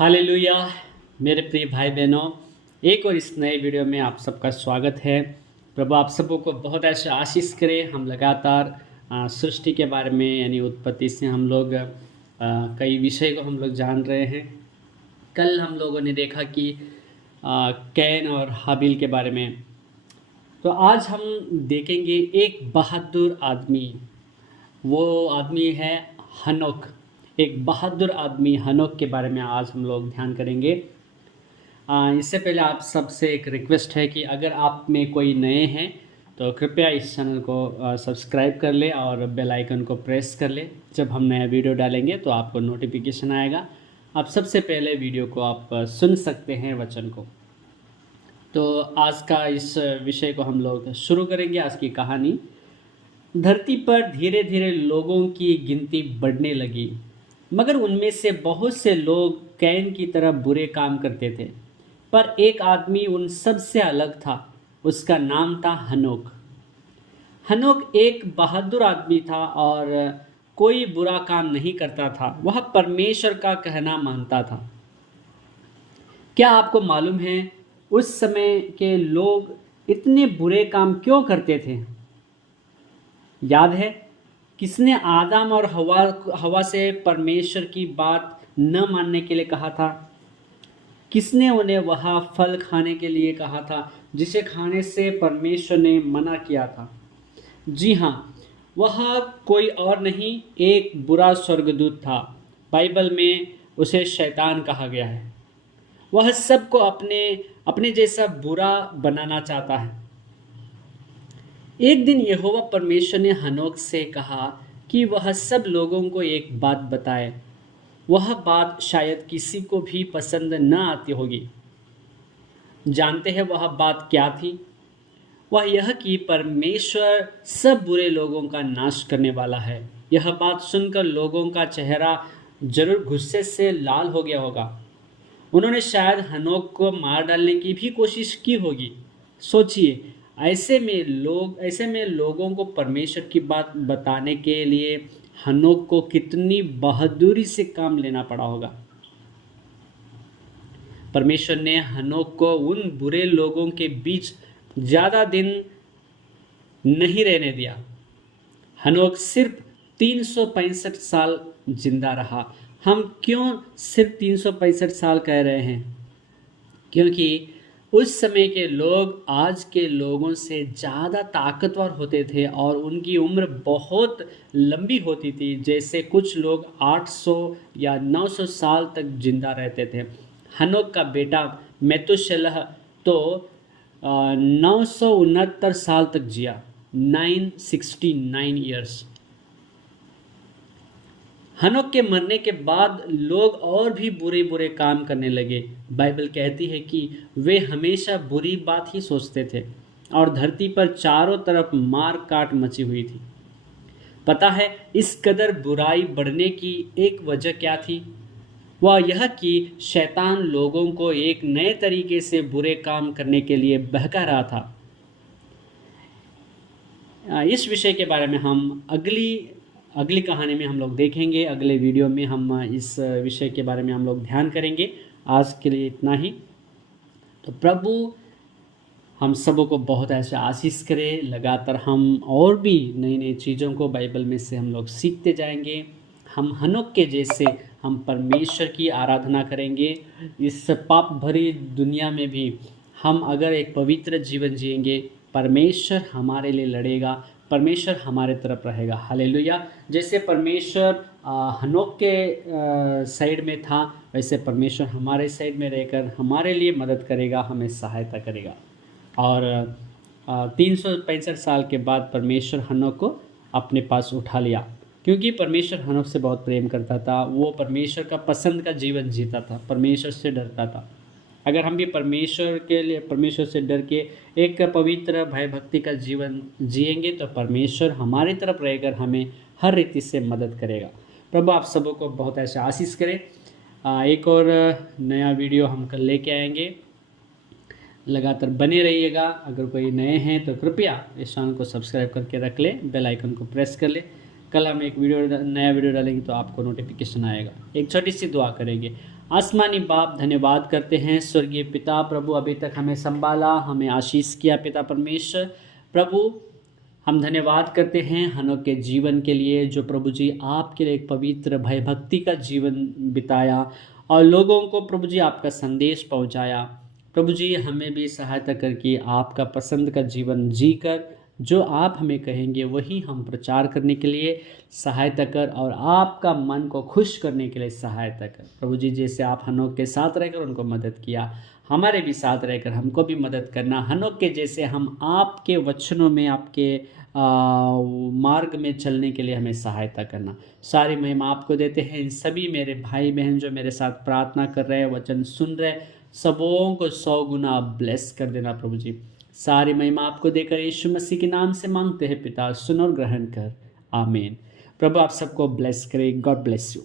Hallelujah. मेरे प्रिय भाई बहनों, एक और इस नए वीडियो में आप सबका स्वागत है। प्रभु आप सबों को बहुत ऐसे आशीष करे। हम लगातार सृष्टि के बारे में यानी उत्पत्ति से हम लोग कई विषय को हम लोग जान रहे हैं। कल हम लोगों ने देखा कि कैन और हाबिल के बारे में। तो आज हम देखेंगे एक बहादुर आदमी। वो आदमी है हनोक। एक बहादुर आदमी हनोक के बारे में आज हम लोग ध्यान करेंगे। इससे पहले आप सबसे एक रिक्वेस्ट है कि अगर आप में कोई नए हैं तो कृपया इस चैनल को सब्सक्राइब कर ले और बेल आइकन को प्रेस कर ले। जब हम नया वीडियो डालेंगे तो आपको नोटिफिकेशन आएगा। आप सबसे पहले वीडियो को आप सुन सकते हैं वचन को। तो आज का इस विषय को हम लोग शुरू करेंगे। आज की कहानी। धरती पर धीरे धीरे लोगों की गिनती बढ़ने लगी, मगर उनमें से बहुत से लोग कैन की तरह बुरे काम करते थे। पर एक आदमी उन सब से अलग था। उसका नाम था हनोक। हनोक एक बहादुर आदमी था और कोई बुरा काम नहीं करता था। वह परमेश्वर का कहना मानता था। क्या आपको मालूम है उस समय के लोग इतने बुरे काम क्यों करते थे? याद है किसने आदम और हवा से परमेश्वर की बात न मानने के लिए कहा था? किसने उन्हें वह फल खाने के लिए कहा था जिसे खाने से परमेश्वर ने मना किया था? जी हाँ, वह कोई और नहीं, एक बुरा स्वर्गदूत था। बाइबल में उसे शैतान कहा गया है। वह सबको अपने अपने जैसा बुरा बनाना चाहता है। एक दिन यहोवा परमेश्वर ने हनोक से कहा कि वह सब लोगों को एक बात बताए। वह बात शायद किसी को भी पसंद न आती होगी। जानते हैं वह बात क्या थी? वह यह कि परमेश्वर सब बुरे लोगों का नाश करने वाला है। यह बात सुनकर लोगों का चेहरा जरूर गुस्से से लाल हो गया होगा। उन्होंने शायद हनोक को मार डालने की भी कोशिश की होगी। सोचिए, ऐसे में लोगों को परमेश्वर की बात बताने के लिए हनोक को कितनी बहादुरी से काम लेना पड़ा होगा। परमेश्वर ने हनोक को उन बुरे लोगों के बीच ज़्यादा दिन नहीं रहने दिया। हनोक सिर्फ 365 साल जिंदा रहा। हम क्यों सिर्फ 365 साल कह रहे हैं? क्योंकि उस समय के लोग आज के लोगों से ज़्यादा ताकतवर होते थे और उनकी उम्र बहुत लंबी होती थी। जैसे कुछ लोग 800 या 900 साल तक जिंदा रहते थे। हनोक का बेटा मेतुशेलह तो 969 साल तक जिया, 969 ईयर्स। हनोक के मरने के बाद लोग और भी बुरे बुरे काम करने लगे। बाइबल कहती है कि वे हमेशा बुरी बात ही सोचते थे और धरती पर चारों तरफ मार काट मची हुई थी। पता है इस कदर बुराई बढ़ने की एक वजह क्या थी? वह यह कि शैतान लोगों को एक नए तरीके से बुरे काम करने के लिए बहका रहा था। इस विषय के बारे में हम अगली कहानी में हम लोग देखेंगे। अगले वीडियो में हम इस विषय के बारे में हम लोग ध्यान करेंगे। आज के लिए इतना ही। तो प्रभु हम सबों को बहुत ऐसे आशीष करे। लगातार हम और भी नई नई चीज़ों को बाइबल में से हम लोग सीखते जाएंगे। हम हनोक के जैसे हम परमेश्वर की आराधना करेंगे। इस पाप भरी दुनिया में भी हम अगर एक पवित्र जीवन जिएंगे, परमेश्वर हमारे लिए लड़ेगा, परमेश्वर हमारे तरफ रहेगा। हालेलुया। जैसे परमेश्वर हनोक के साइड में था, वैसे परमेश्वर हमारे साइड में रहकर हमारे लिए मदद करेगा, हमें सहायता करेगा। और 365 साल के बाद परमेश्वर हनोक को अपने पास उठा लिया, क्योंकि परमेश्वर हनोक से बहुत प्रेम करता था। वो परमेश्वर का पसंद का जीवन जीता था, परमेश्वर से डरता था। अगर हम भी परमेश्वर से डर के एक पवित्र भय भक्ति का जीवन जिएंगे तो परमेश्वर हमारी तरफ रहकर हमें हर रीति से मदद करेगा। प्रभु आप सबों को बहुत ऐसे आशीष करे। एक और नया वीडियो हम कल लेके आएंगे। लगातार बने रहिएगा। अगर कोई नए हैं तो कृपया इस चैनल को सब्सक्राइब करके रख ले, बेल आइकन को प्रेस कर ले। कल हम एक नया वीडियो डालेंगे तो आपको नोटिफिकेशन आएगा। एक छोटी सी दुआ करेंगे। आसमानी बाप, धन्यवाद करते हैं स्वर्गीय पिता प्रभु, अभी तक हमें संभाला, हमें आशीष किया पिता परमेश्वर। प्रभु हम धन्यवाद करते हैं हनोक के जीवन के लिए, जो प्रभु जी आपके लिए एक पवित्र भय भक्ति का जीवन बिताया और लोगों को प्रभु जी आपका संदेश पहुंचाया। प्रभु जी हमें भी सहायता करके आपका पसंद का जीवन जीकर जो आप हमें कहेंगे वही हम प्रचार करने के लिए सहायता कर, और आपका मन को खुश करने के लिए सहायता कर। प्रभु जी जैसे आप हनोक के साथ रहकर उनको मदद किया, हमारे भी साथ रहकर हमको भी मदद करना। हनोक के जैसे हम आपके वचनों में, आपके मार्ग में चलने के लिए हमें सहायता करना। सारी महिमा आपको देते हैं। इन सभी मेरे भाई बहन जो मेरे साथ प्रार्थना कर रहे हैं, वचन सुन रहे, सबों को 100 गुना ब्लेस कर देना प्रभु जी। सारी महिमा आपको देकर यीशु मसीह के नाम से मांगते हैं पिता, सुन और ग्रहण कर, आमीन। प्रभु आप सबको ब्लेस करे। God bless you.